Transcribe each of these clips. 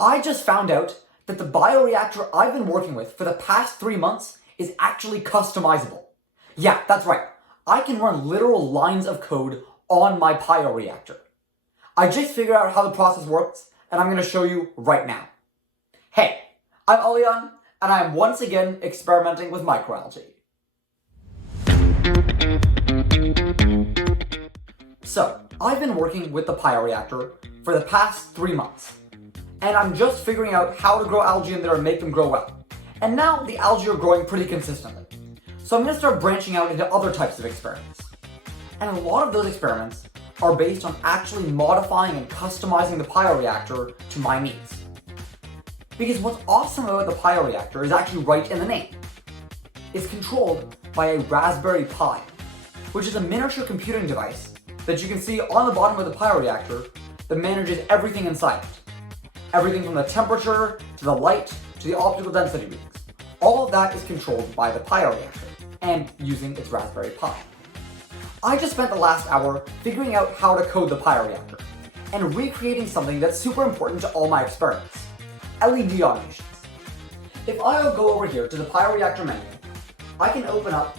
I just found out that the bioreactor I've been working with for the past 3 months is actually customizable. Yeah, that's right. I can run literal lines of code on my Pioreactor. I just figured out how the process works, and I'm going to show you right now. Hey, I'm Alian, and I am once again experimenting with microalgae. So, I've been working with the Pioreactor for the past 3 months, and I'm just figuring out how to grow algae in there and make them grow well. And now the algae are growing pretty consistently. So I'm going to start branching out into other types of experiments. And a lot of those experiments are based on actually modifying and customizing the Pioreactor to my needs. Because what's awesome about the Pioreactor is actually right in the name. It's controlled by a Raspberry Pi, which is a miniature computing device that you can see on the bottom of the Pioreactor that manages everything inside it. Everything from the temperature, to the light, to the optical density readings. All of that is controlled by the Pioreactor and using its Raspberry Pi. I just spent the last hour figuring out how to code the Pioreactor and recreating something that's super important to all my experiments: LED automations. If I go over here to the Pioreactor menu, I can open up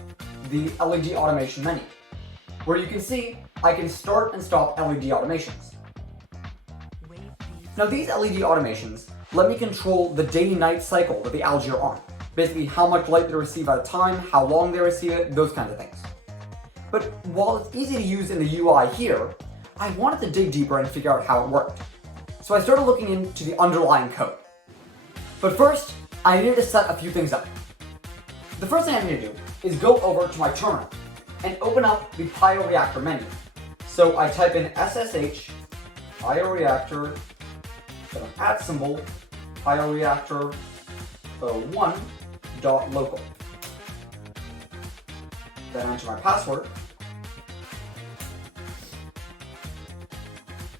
the LED automation menu, where you can see I can start and stop LED automations. Now these LED automations let me control the day-night cycle that the algae are on. Basically how much light they receive at a time, how long they receive it, those kinds of things. But while it's easy to use in the UI here, I wanted to dig deeper and figure out how it worked. So I started looking into the underlying code. But first, I needed to set a few things up. The first thing I need to do is go over to my terminal and open up the Pioreactor menu. So I type in SSH Pioreactor, then @ Pioreactor 1.local. Then enter my password.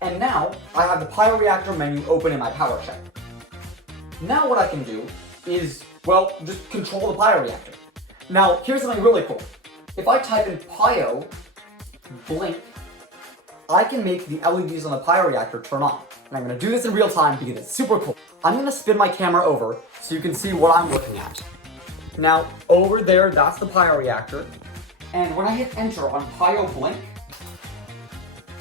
And now I have the Pioreactor menu open in my PowerShell. Now what I can do is, well, just control the Pioreactor. Now here's something really cool. If I type in Pio blink, I can make the LEDs on the Pioreactor turn on. And I'm going to do this in real time because it's super cool. I'm going to spin my camera over so you can see what I'm looking at. Now, over there, that's the Pioreactor. And when I hit enter on Pio blink,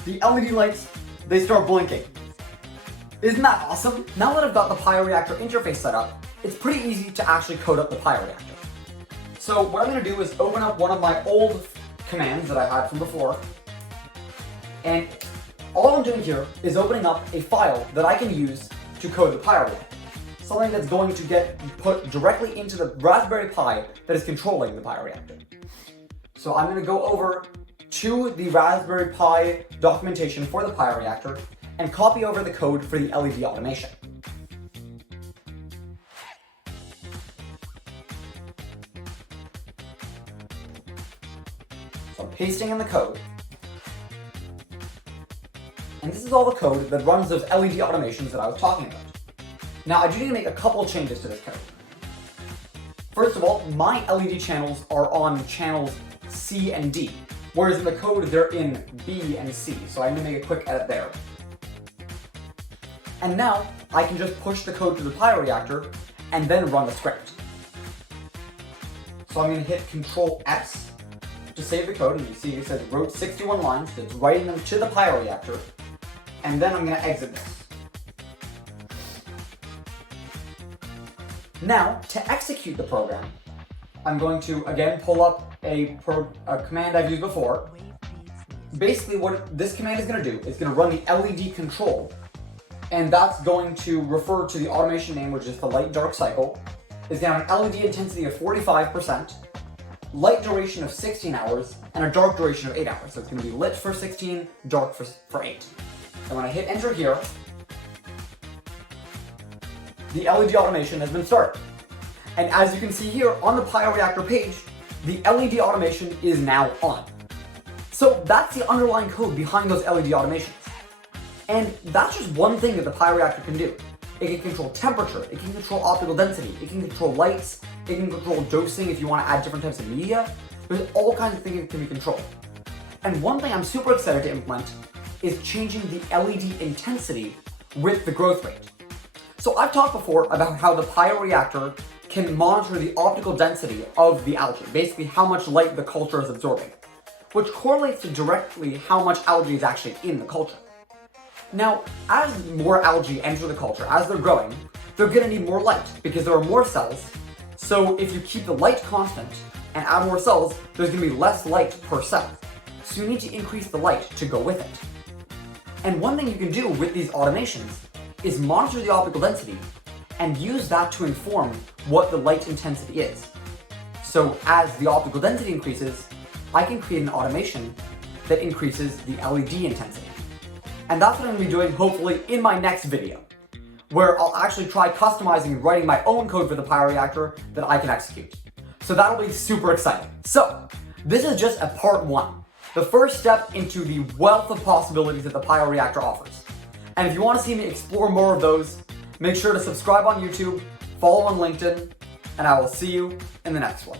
the LED lights, they start blinking. Isn't that awesome? Now that I've got the Pioreactor interface set up, it's pretty easy to actually code up the Pioreactor. So what I'm going to do is open up one of my old commands that I had from before. And all I'm doing here is opening up a file that I can use to code the Pioreactor. Something that's going to get put directly into the Raspberry Pi that is controlling the Pioreactor. So I'm going to go over to the Raspberry Pi documentation for the Pioreactor and copy over the code for the LED automation. So I'm pasting in the code. And this is all the code that runs those LED automations that I was talking about. Now I do need to make a couple changes to this code. First of all, my LED channels are on channels C and D, whereas in the code they're in B and C, so I'm going to make a quick edit there. And now I can just push the code to the Pioreactor and then run the script. So I'm going to hit Control S to save the code, and you see it says wrote 61 lines, so it's writing them to the Pioreactor, and then I'm going to exit this. Now, to execute the program, I'm going to again pull up a command I've used before. Basically what this command is going to do is going to run the LED control, and that's going to refer to the automation name, which is the light dark cycle. It's going to have an LED intensity of 45%, light duration of 16 hours, and a dark duration of 8 hours. So it's going to be lit for 16, dark for 8. And when I hit enter here, the LED automation has been started. And as you can see here on the Pioreactor page, the LED automation is now on. So that's the underlying code behind those LED automations. And that's just one thing that the Pioreactor can do. It can control temperature, it can control optical density, it can control lights, it can control dosing if you want to add different types of media. There's all kinds of things that can be controlled. And one thing I'm super excited to implement is changing the LED intensity with the growth rate. So I've talked before about how the Pioreactor can monitor the optical density of the algae, basically how much light the culture is absorbing, which correlates to directly how much algae is actually in the culture. Now, as more algae enter the culture, as they're growing, they're going to need more light because there are more cells. So if you keep the light constant and add more cells, there's going to be less light per cell. So you need to increase the light to go with it. And one thing you can do with these automations is monitor the optical density and use that to inform what the light intensity is. So as the optical density increases, I can create an automation that increases the LED intensity. And that's what I'm going to be doing hopefully in my next video, where I'll actually try customizing and writing my own code for the Pioreactor that I can execute. So that'll be super exciting. So this is just a part 1, the first step into the wealth of possibilities that the Pioreactor offers. And if you want to see me explore more of those, make sure to subscribe on YouTube, follow on LinkedIn, and I will see you in the next one.